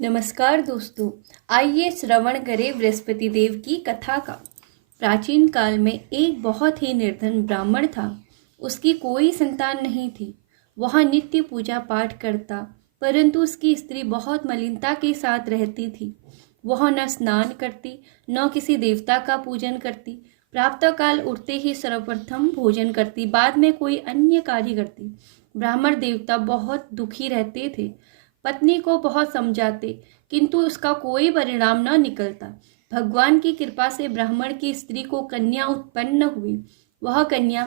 नमस्कार दोस्तों, आइए श्रवण करें बृहस्पति देव की कथा का। प्राचीन काल में एक बहुत ही निर्धन ब्राह्मण था। उसकी कोई संतान नहीं थी। वह नित्य पूजा पाठ करता, परंतु उसकी स्त्री बहुत मलिनता के साथ रहती थी। वह न स्नान करती, न किसी देवता का पूजन करती। प्रातःकाल उठते ही सर्वप्रथम भोजन करती, बाद में कोई अन्य कार्य करती। ब्राह्मण देवता बहुत दुखी रहते थे। पत्नी को बहुत समझाते, किंतु उसका कोई परिणाम न निकलता। भगवान की कृपा से ब्राह्मण की स्त्री को कन्या उत्पन्न हुई। वह कन्या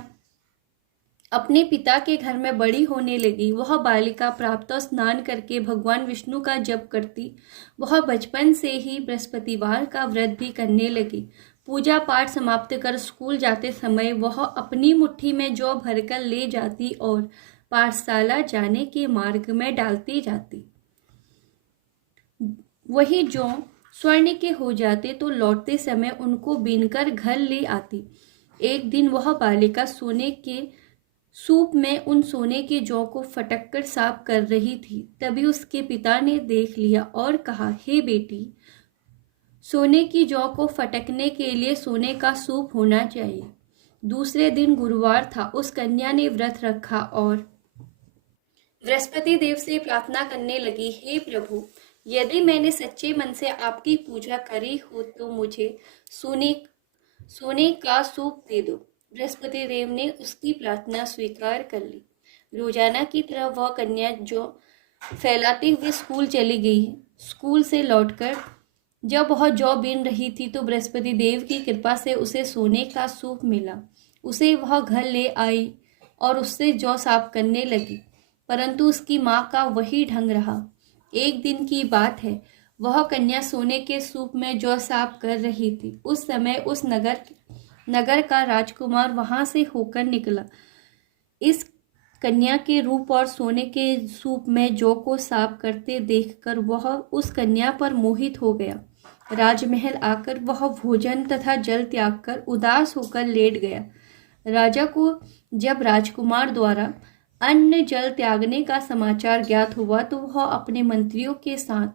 अपने पिता के घर में बड़ी होने लगी। वह बालिका प्रातः स्नान करके भगवान विष्णु का जप करती। वह बचपन से ही बृहस्पतिवार का व्रत भी करने लगी। पूजा पाठ समाप्त कर स्कूल जाते समय वह अपनी मुट्ठी में जौ भरकर ले जाती और पाठशाला जाने के मार्ग में डालती जाती। वही जौ स्वर्ण के हो जाते तो लौटते समय उनको बीनकर घर ले आती। एक दिन वह बालिका सोने के सूप में उन सोने के जौ को फटक कर साफ कर रही थी। तभी उसके पिता ने देख लिया और कहा, हे बेटी, सोने की जौ को फटकने के लिए सोने का सूप होना चाहिए। दूसरे दिन गुरुवार था। उस कन्या ने व्रत रखा और बृहस्पति देव से प्रार्थना करने लगी, हे प्रभु, यदि मैंने सच्चे मन से आपकी पूजा करी हो तो मुझे सोने का सूप दे दो। बृहस्पति देव ने उसकी प्रार्थना स्वीकार कर ली। रोजाना की तरह वह कन्या जो फैलाते हुए स्कूल चली गई। स्कूल से लौटकर जब वह जौ बीन रही थी तो बृहस्पति देव की कृपा से उसे सोने का सूप मिला। उसे वह घर ले आई और उससे जौ साफ करने लगी, परंतु उसकी माँ का वही ढंग रहा। एक दिन की बात है, वह कन्या सोने के सूप में जौ साफ कर रही थी। उस समय उस नगर का राजकुमार वहां से होकर निकला। इस कन्या के रूप और सोने के सूप में जौ को साफ करते देखकर वह उस कन्या पर मोहित हो गया। राजमहल आकर वह भोजन तथा जल त्याग कर उदास होकर लेट गया। राजा को जब राजकुमार द्वारा अन्न जल त्यागने का समाचार ज्ञात हुआ तो वह अपने मंत्रियों के साथ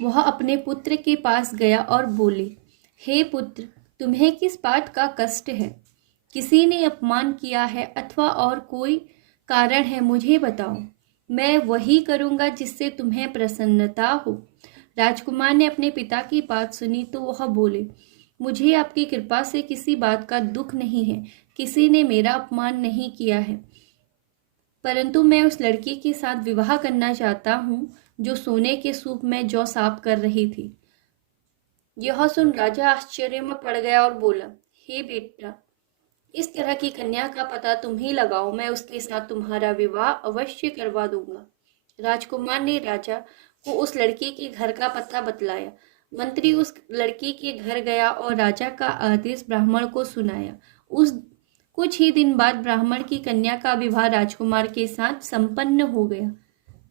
वह अपने पुत्र के पास गया और बोले, हे पुत्र, तुम्हें किस बात का कष्ट है? किसी ने अपमान किया है अथवा और कोई कारण है? मुझे बताओ, मैं वही करूंगा जिससे तुम्हें प्रसन्नता हो। राजकुमार ने अपने पिता की बात सुनी तो वह बोले, मुझे आपकी कृपा से किसी बात का दुख नहीं है। किसी ने मेरा अपमान नहीं किया है, परंतु मैं उस लड़की के साथ विवाह करना चाहता हूँ जो सोने के सूप में जौ साफ कर रही थी। यह सुन राजा आश्चर्य में पड़ गया और बोला, हे बेटा, इस तरह की कन्या का पता तुम ही लगाओ, मैं उसके साथ तुम्हारा विवाह अवश्य करवा दूंगा। राजकुमार ने राजा को उस लड़की के घर का पता बतलाया। मंत्री उस लड़की के घर गया और राजा का आदेश ब्राह्मण को सुनाया। उस कुछ ही दिन बाद ब्राह्मण की कन्या का विवाह राजकुमार के साथ संपन्न हो गया।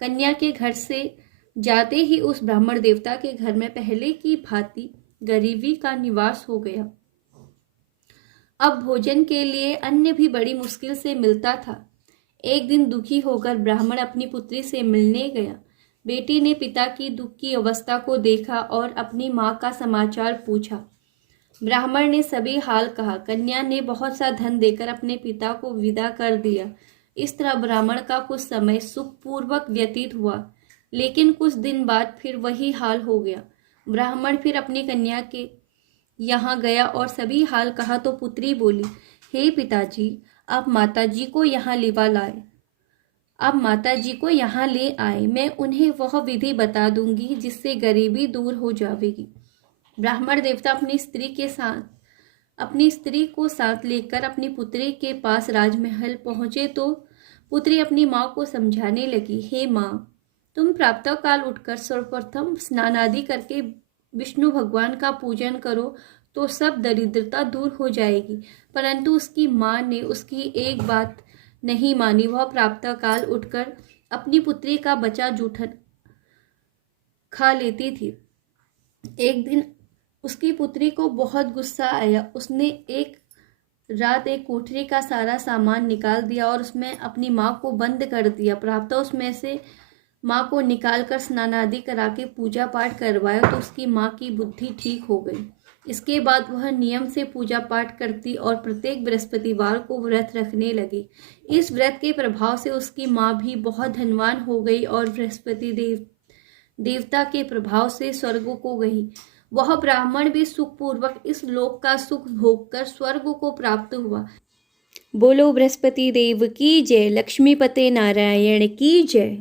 कन्या के घर से जाते ही उस ब्राह्मण देवता के घर में पहले की भांति गरीबी का निवास हो गया। अब भोजन के लिए अन्न भी बड़ी मुश्किल से मिलता था। एक दिन दुखी होकर ब्राह्मण अपनी पुत्री से मिलने गया। बेटी ने पिता की दुख की अवस्था को देखा और अपनी माँ का समाचार पूछा। ब्राह्मण ने सभी हाल कहा। कन्या ने बहुत सा धन देकर अपने पिता को विदा कर दिया। इस तरह ब्राह्मण का कुछ समय सुखपूर्वक व्यतीत हुआ, लेकिन कुछ दिन बाद फिर वही हाल हो गया। ब्राह्मण फिर अपनी कन्या के यहाँ गया और सभी हाल कहा तो पुत्री बोली, हे पिताजी, आप माताजी को यहाँ लिवा लाए। आप माताजी को यहाँ ले आए, मैं उन्हें वह विधि बता दूंगी जिससे गरीबी दूर हो जाएगी। ब्राह्मण देवता अपनी स्त्री को साथ लेकर अपनी पुत्री के पास राजमहल पहुंचे तो पुत्री अपनी माँ को समझाने लगी, हे माँ, तुम प्रातःकाल उठकर सर्वप्रथम स्नान आदि करके विष्णु भगवान का पूजन करो तो सब दरिद्रता दूर हो जाएगी। परंतु उसकी माँ ने उसकी एक बात नहीं मानी। वह प्रातःकाल उठकर अपनी पुत्री का बचा जूठन खा लेती थी। एक दिन उसकी पुत्री को बहुत गुस्सा आया। उसने एक रात एक कोठरी का सारा सामान निकाल दिया और उसमें अपनी माँ को बंद कर दिया। प्रातः उसमें से माँ को निकालकर स्नान आदि करा के पूजा पाठ करवाया तो उसकी माँ की बुद्धि ठीक हो गई। इसके बाद वह नियम से पूजा पाठ करती और प्रत्येक बृहस्पतिवार को व्रत रखने लगी। इस व्रत के प्रभाव से उसकी माँ भी बहुत धनवान हो गई और बृहस्पति देवता के प्रभाव से स्वर्ग को गई। वह ब्राह्मण भी सुखपूर्वक इस लोक का सुख भोग कर स्वर्ग को प्राप्त हुआ। बोलो बृहस्पति देव की जय, लक्ष्मीपते नारायण की जय।